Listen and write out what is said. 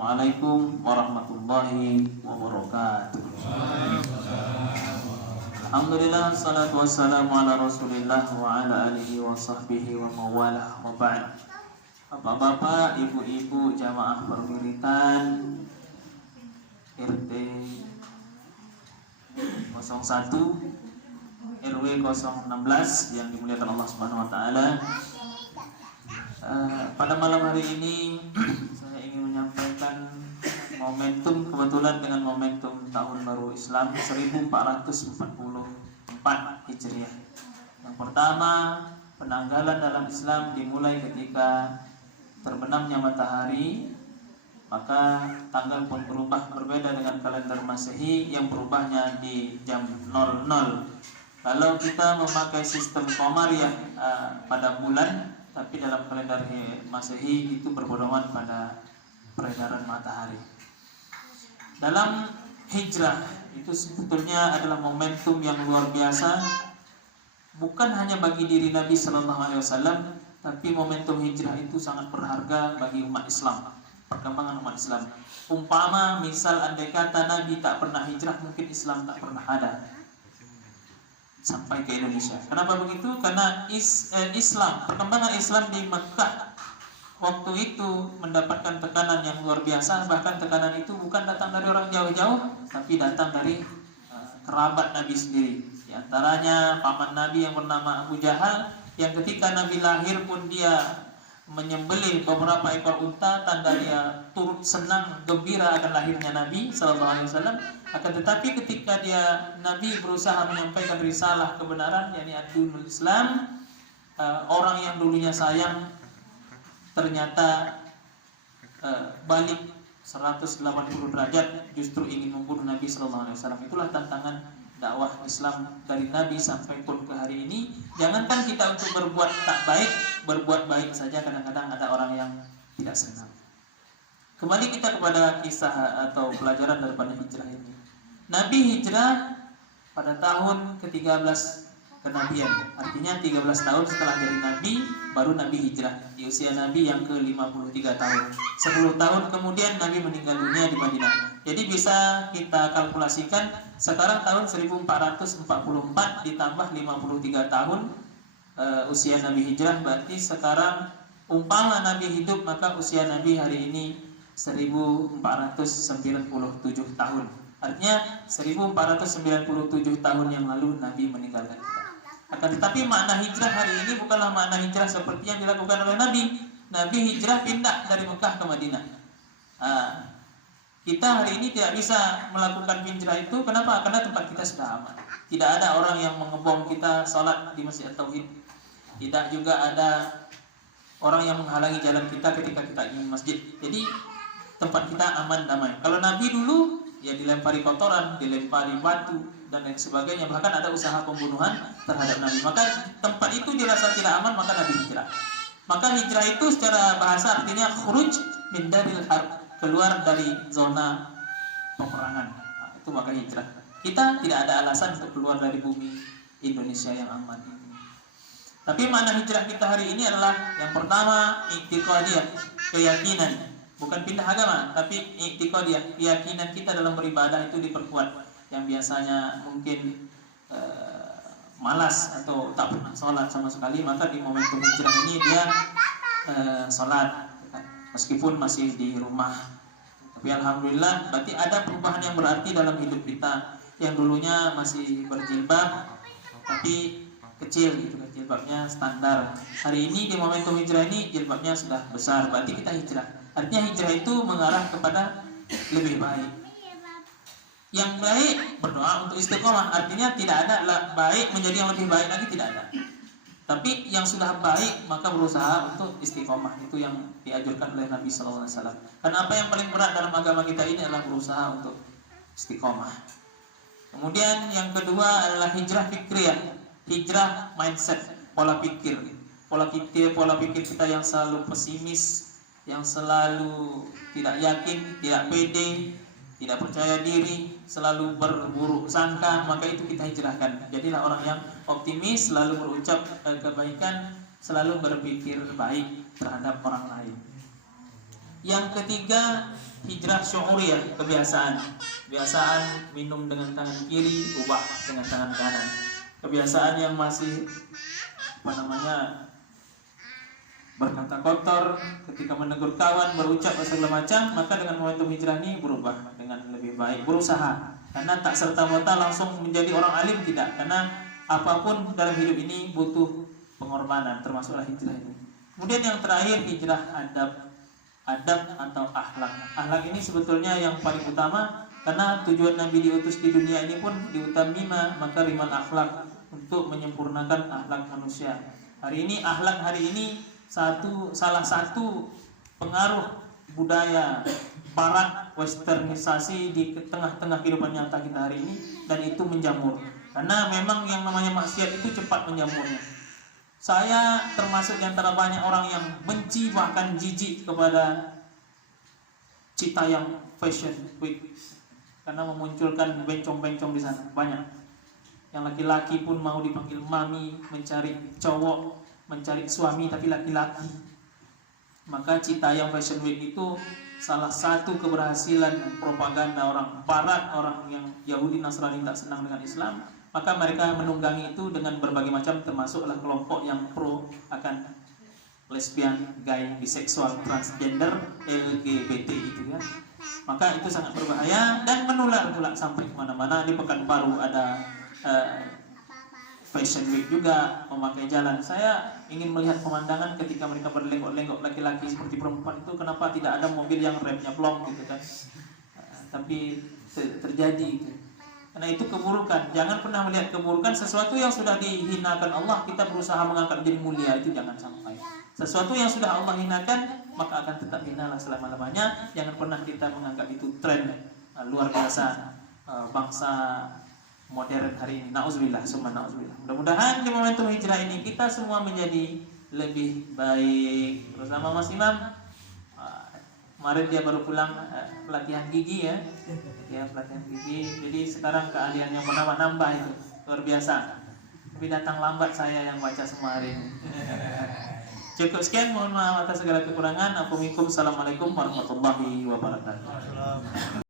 Assalamualaikum warahmatullahi wabarakatuh. Alhamdulillah, salatu wassalamu ala rasulillah wa ala alihi wa sahbihi wa mawalah wa ba'd. Bapak-bapak, ibu-ibu, jamaah perwiritan RT 01 RW 016 yang dimuliakan Allah Subhanahu wa taala. Pada malam hari ini saya ingin menyampaikan momentum, kebetulan dengan momentum tahun baru Islam 1444 Hijriah. Yang pertama, penanggalan dalam Islam dimulai ketika terbenamnya matahari, maka tanggal pun berubah, berbeda dengan kalender Masehi yang berubahnya di jam 00. Kalau kita memakai sistem Qamariyah pada bulan, tapi dalam kalender Masehi itu berborongan pada peredaran matahari. Dalam hijrah itu sebetulnya adalah momentum yang luar biasa, bukan hanya bagi diri Nabi Sallallahu Alaihi Wasallam, tapi momentum hijrah itu sangat berharga bagi umat Islam, perkembangan umat Islam. Umpama misal andai kata Nabi tak pernah hijrah, mungkin Islam tak pernah ada sampai ke Indonesia. Kenapa begitu? Karena Islam, perkembangan Islam di Mekah waktu itu mendapatkan tekanan yang luar biasa. Bahkan tekanan itu bukan datang dari orang jauh-jauh, tapi datang dari kerabat Nabi sendiri. Di antaranya paman Nabi yang bernama Abu Jahal, yang ketika Nabi lahir pun dia menyembelih beberapa ekor unta, tanda dia turut senang gembira akan lahirnya Nabi Sallallahu Alaihi Wasallam. Akan tetapi ketika Nabi berusaha menyampaikan risalah kebenaran, yakni ad-dinul Islam, orang yang dulunya sayang ternyata balik 180 derajat, justru ingin membunuh Nabi Sallallahu Alaihi Wasallam. Itulah tantangan dakwah Islam dari Nabi sampai pun ke hari ini. Jangankan kita untuk berbuat tak baik, berbuat baik saja kadang-kadang ada orang yang tidak senang. Kembali kita kepada kisah atau pelajaran daripada hijrah ini. Nabi hijrah pada tahun ke-13 kenabian, artinya 13 tahun setelah dari Nabi, baru Nabi hijrah di usia Nabi yang ke-53 tahun. 10 tahun kemudian Nabi meninggal dunia di Madinah. Jadi bisa kita kalkulasikan sekarang tahun 1444 ditambah 53 tahun usia Nabi hijrah, berarti sekarang umpama Nabi hidup, maka usia Nabi hari ini 1497 tahun. Artinya 1497 tahun yang lalu Nabi meninggalkan kita. Akan tetapi makna hijrah hari ini bukanlah makna hijrah seperti yang dilakukan oleh Nabi. Nabi hijrah pindah dari Mekah ke Madinah. Kita hari ini tidak bisa melakukan hijrah itu. Kenapa? Karena tempat kita sudah aman. Tidak ada orang yang mengebom kita sholat di Masjid Tauhid. Tidak juga ada orang yang menghalangi jalan kita ketika kita ingin masjid. Jadi tempat kita aman, damai. Kalau Nabi dulu ya dilempari kotoran, dilempari batu dan lain sebagainya, bahkan ada usaha pembunuhan terhadap Nabi. Maka tempat itu dirasa tidak aman, maka Nabi hijrah. Maka hijrah itu secara bahasa artinya khuruj min daril harb, keluar dari zona peperangan. Itu maka hijrah. Kita tidak ada alasan untuk keluar dari bumi Indonesia yang aman ini. Tapi makna hijrah kita hari ini adalah yang pertama i'tiqadiyah, keyakinan. Bukan pindah agama, tapi i'tiqadiyah, keyakinan kita dalam beribadah itu diperkuat. Yang biasanya mungkin malas atau tak pernah sholat sama sekali, maka di momentum hijrah ini dia sholat, meskipun masih di rumah. Tapi alhamdulillah, berarti ada perubahan yang berarti dalam hidup kita. Yang dulunya masih berjilbab, tapi kecil gitu, jilbabnya standar. Hari ini di momentum hijrah ini jilbabnya sudah besar, berarti kita hijrah. Artinya hijrah itu mengarah kepada lebih baik. Yang baik berdoa untuk istiqomah, artinya tidak ada baik menjadi yang lebih baik lagi, tidak ada. Tapi yang sudah baik maka berusaha untuk istiqomah. Itu yang dianjurkan oleh Nabi Sallallahu Alaihi Wasallam. Dan apa yang paling berat dalam agama kita ini adalah berusaha untuk istiqomah. Kemudian yang kedua adalah hijrah fikriyah, hijrah mindset, pola pikir. Pola pikir kita yang selalu pesimis, yang selalu tidak yakin, tidak pede, tidak percaya diri, selalu berburuk sangka, maka itu kita hijrahkan. Jadilah orang yang optimis, selalu berucap kebaikan, selalu berpikir baik terhadap orang lain. Yang ketiga, hijrah syu'uriyah, kebiasaan. Kebiasaan minum dengan tangan kiri, ubah dengan tangan kanan. Kebiasaan yang masih berkata kotor ketika menegur kawan, berucap segala macam, maka dengan momentum hijrah ini berubah dengan lebih baik, berusaha. Karena tak serta-merta langsung menjadi orang alim, tidak. Karena apapun dalam hidup ini butuh pengorbanan, termasuklah hijrah ini. Kemudian yang terakhir, hijrah adab atau akhlak. Akhlak ini sebetulnya yang paling utama, karena tujuan Nabi diutus di dunia ini pun diutamima makarimal akhlak, untuk menyempurnakan akhlak manusia. Hari ini akhlak salah satu pengaruh budaya barat, westernisasi di tengah-tengah kehidupan nyata kita hari ini, dan itu menjamur. Karena memang yang namanya maksiat itu cepat menjamurnya. Saya termasuk di antara banyak orang yang benci, bahkan jijik kepada Citayam Fashion Week, karena memunculkan bencong-bencong di sana banyak. Yang laki-laki pun mau dipanggil mami, mencari cowok, mencari suami tapi laki-laki. Maka Citayam Fashion Week itu salah satu keberhasilan propaganda orang barat, orang yang Yahudi Nasrani tak senang dengan Islam. Maka mereka menunggangi itu dengan berbagai macam, termasuklah kelompok yang pro akan lesbian, gay, biseksual, transgender, LGBT itu ya. Maka itu sangat berbahaya dan menular pula sampai kemana-mana. Di Pekanbaru ada Fashion Week juga, memakai jalan. Saya ingin melihat pemandangan ketika mereka berlenggok-lenggok, laki-laki seperti perempuan itu. Kenapa tidak ada mobil yang remnya blong gitu kan? Tapi terjadi gitu. Karena itu keburukan. Jangan pernah melihat keburukan. Sesuatu yang sudah dihinakan Allah, kita berusaha mengangkat jadi mulia, itu jangan sampai. Sesuatu yang sudah Allah hinakan, maka akan tetap hina selama-lamanya. Jangan pernah kita menganggap itu tren luar biasa bangsa modern hari ini. Na'udzubillah, summa na'udzubillah. Mudah-mudahan di momentum hijrah ini kita semua menjadi lebih baik. Bersama Mas Imam, kemarin dia baru pulang pelatihan gigi ya. Ya, pelatihan gigi. Jadi sekarang keahliannya menambah itu luar biasa. Tapi datang lambat saya yang baca semua hari ini. Cukup sekian, mohon maaf atas segala kekurangan. Assalamualaikum warahmatullahi wabarakatuh.